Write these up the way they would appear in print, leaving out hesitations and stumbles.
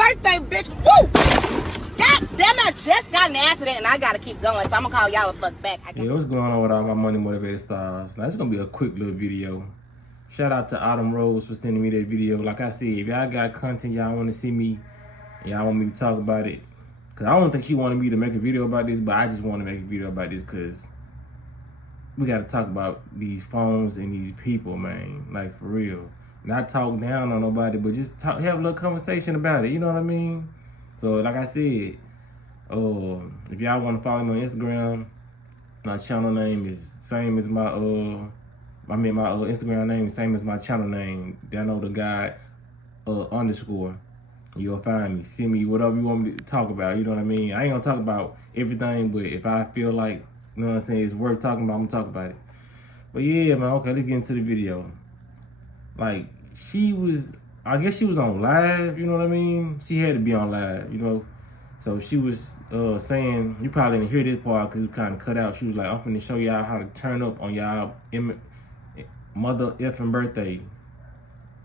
birthday, bitch. Woo! God damn, I just got an accident and I gotta keep going, so I'm gonna call y'all a fuck back. Yeah, what's going on with all my money motivated stars? Now, it's gonna be a quick little video. Shout out to Autumn Rose for sending me that video. Like I said, if y'all got content y'all want to see me, and y'all want me to talk about it, because I don't think she wanted me to make a video about this, but I just want to make a video about this because we got to talk about these phones and these people, man. Like, for real. Not talk down on nobody, but just have a little conversation about it. You know what I mean? So, like I said, if y'all want to follow me on Instagram, my channel name is same as my Instagram name is same as my channel name. Download the guy _ You'll find me. Send me whatever you want me to talk about. You know what I mean? I ain't gonna talk about everything, but if I feel like, you know what I'm saying, it's worth talking about, I'm gonna talk about it. But yeah, man, okay, let's get into the video. Like, I guess she was on live, you know what I mean? She had to be on live, you know? So she was saying, you probably didn't hear this part because it kind of cut out. She was like, I'm finna show y'all how to turn up on y'all mother effing birthday.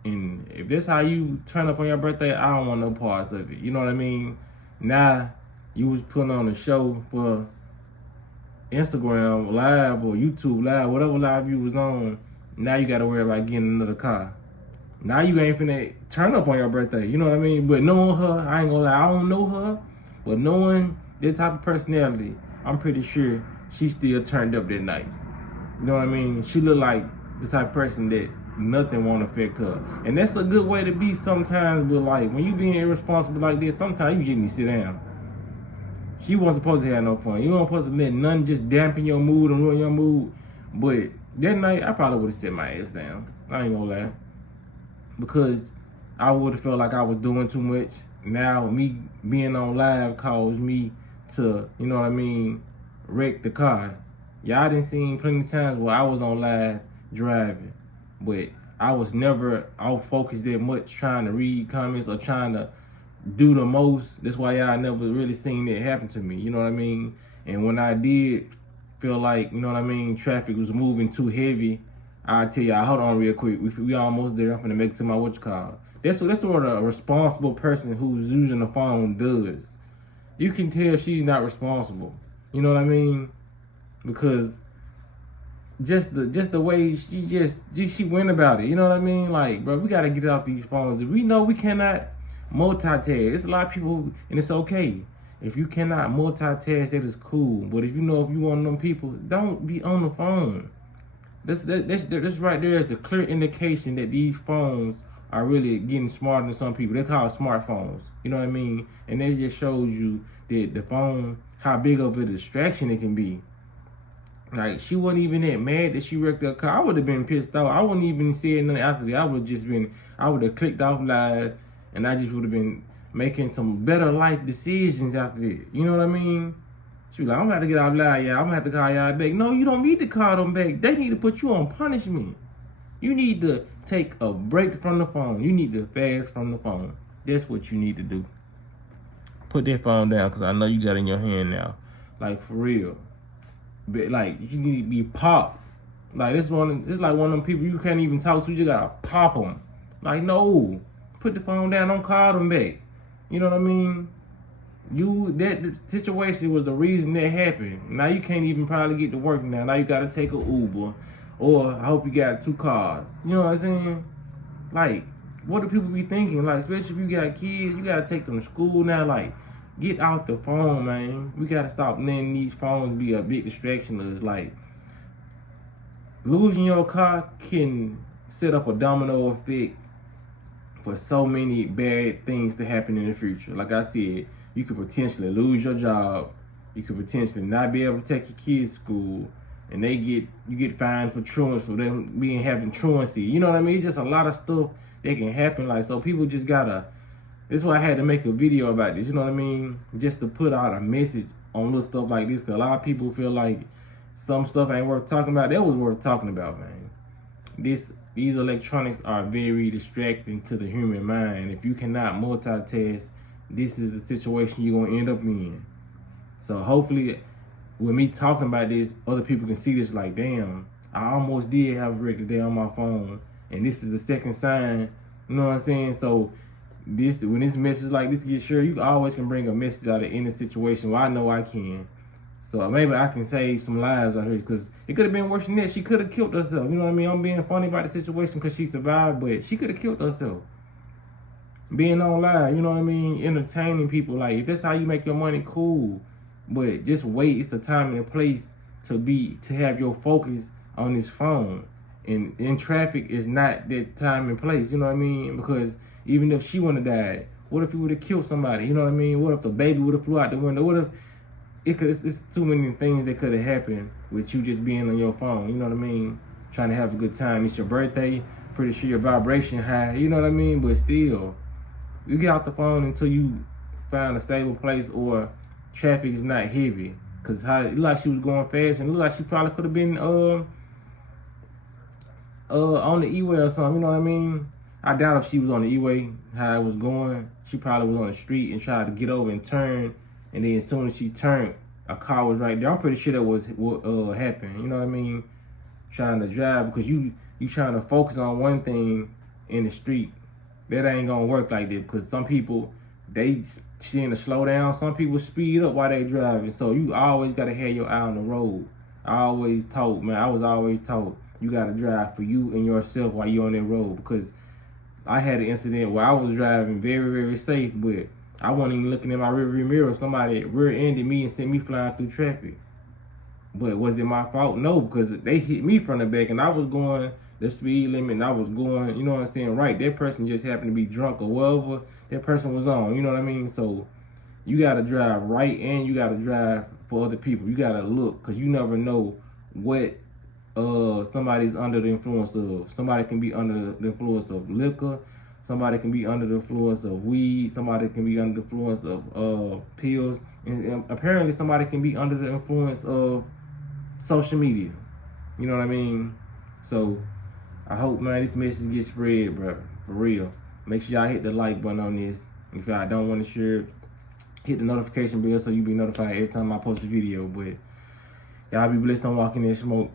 And if this how you turn up on your birthday, I don't want no parts of it. You know what I mean? Now, you was putting on a show for Instagram live or YouTube live, whatever live you was on. Now you got to worry about getting another car. Now you ain't finna turn up on your birthday. You know what I mean? But knowing her, I ain't gonna lie, I don't know her. But knowing this type of personality, I'm pretty sure she still turned up that night. You know what I mean? She look like the type of person that nothing won't affect her. And that's a good way to be sometimes, but like when you being irresponsible like this, sometimes you just need to sit down. She wasn't supposed to have no fun. You weren't supposed to let nothing just dampen your mood and ruin your mood. But that night, I probably would have set my ass down. I ain't gonna lie. Because I would have felt like I was doing too much. Now, me being on live caused me to, you know what I mean, wreck the car. Y'all done seen plenty of times where I was on live driving, but I was never off focus that much trying to read comments or trying to do the most. That's why y'all never really seen that happen to me, you know what I mean? And when I did feel like, you know what I mean, traffic was moving too heavy, I'll tell y'all, hold on real quick. We almost there. I'm finna make it to my whatchamacallit. That's what a responsible person who's using the phone does. You can tell she's not responsible. You know what I mean? Because just the way she went about it. You know what I mean? Like, bro, we gotta get off these phones. If we know we cannot multitask, it's a lot of people, and it's okay. If you cannot multitask, that is cool. But if you know if you want them people, don't be on the phone. This right there is a clear indication that these phones are really getting smarter than some people. They call it smartphones. You know what I mean? And that just shows you that the phone, how big of a distraction it can be. Like, she wasn't even that mad that she wrecked her car. I would have been pissed off. I wouldn't even said nothing after that. I would have clicked off live, and I just would have been making some better life decisions after that. You know what I mean? She was like, I'm gonna have to get out loud, yeah. I'm gonna have to call y'all back. No, you don't need to call them back. They need to put you on punishment. You need to take a break from the phone. You need to fast from the phone. That's what you need to do. Put that phone down, because I know you got it in your hand now. Like, for real. But, like, you need to be popped. Like, it's like one of them people you can't even talk to. You just gotta pop them. Like, no. Put the phone down. Don't call them back. You know what I mean? That situation was the reason that happened. Now you can't even probably get to work now. Now you gotta take an Uber, or I hope you got 2 cars. You know what I'm saying? Like, what do people be thinking? Like, especially if you got kids, you gotta take them to school now. Like, get out the phone, man. We gotta stop letting these phones be a big distraction to us. Like, losing your car can set up a domino effect for so many bad things to happen in the future. Like I said, you could potentially lose your job. You could potentially not be able to take your kids to school, and you get fined for truancy, for them having truancy. You know what I mean? It's just a lot of stuff that can happen. Like, so people just gotta. This is why I had to make a video about this. You know what I mean? Just to put out a message on little stuff like this, because a lot of people feel like some stuff ain't worth talking about. That was worth talking about, man. These electronics are very distracting to the human mind. If you cannot multitask, this is the situation you're going to end up in. So hopefully, with me talking about this, other people can see this like, damn, I almost did have a wreck today on my phone. And this is the second sign, you know what I'm saying? So when this message like this gets shared, you always can bring a message out of any situation. Well, I know I can. So maybe I can save some lives out here, because it could have been worse than that. She could have killed herself. You know what I mean? I'm being funny about the situation because she survived, but she could have killed herself. Being on live, you know what I mean? Entertaining people. Like, if that's how you make your money, cool. But just wait. It's a time and a place to have your focus on this phone. And in traffic is not that time and place. You know what I mean? Because even if she wouldn't have died, what if you would have killed somebody? You know what I mean? What if the baby would have flew out the window? What if it's too many things that could have happened with you just being on your phone. You know what I mean? Trying to have a good time. It's your birthday. Pretty sure your vibration high. You know what I mean? But still, you get off the phone until you find a stable place or traffic is not heavy. Cause it looked like she was going fast, and it looked like she probably could have been on the E-way or something. You know what I mean? I doubt if she was on the E-way how it was going. She probably was on the street and tried to get over and turn. And then as soon as she turned, a car was right there. I'm pretty sure that was what happened. You know what I mean? Trying to drive, because you trying to focus on one thing in the street. That ain't gonna work like that, because some people, they tend to slow down. Some people speed up while they driving. So you always gotta have your eye on the road. I was always told, you gotta drive for you and yourself while you're on that road. Because I had an incident where I was driving very, very safe, but I wasn't even looking in my rearview mirror. Somebody rear-ended me and sent me flying through traffic. But was it my fault? No, because they hit me from the back and I was going the speed limit and I was going, you know what I'm saying, right. That person just happened to be drunk or whatever that person was on, you know what I mean? So you got to drive right, and you got to drive for other people. You got to look, because you never know what somebody's under the influence of. Somebody can be under the influence of liquor. Somebody can be under the influence of weed. Somebody can be under the influence of pills. And apparently somebody can be under the influence of social media. You know what I mean? So I hope, man, this message gets spread, bro. For real. Make sure y'all hit the like button on this. If y'all don't want to share, hit the notification bell so you be notified every time I post a video. But y'all be blessed on walking in smoke.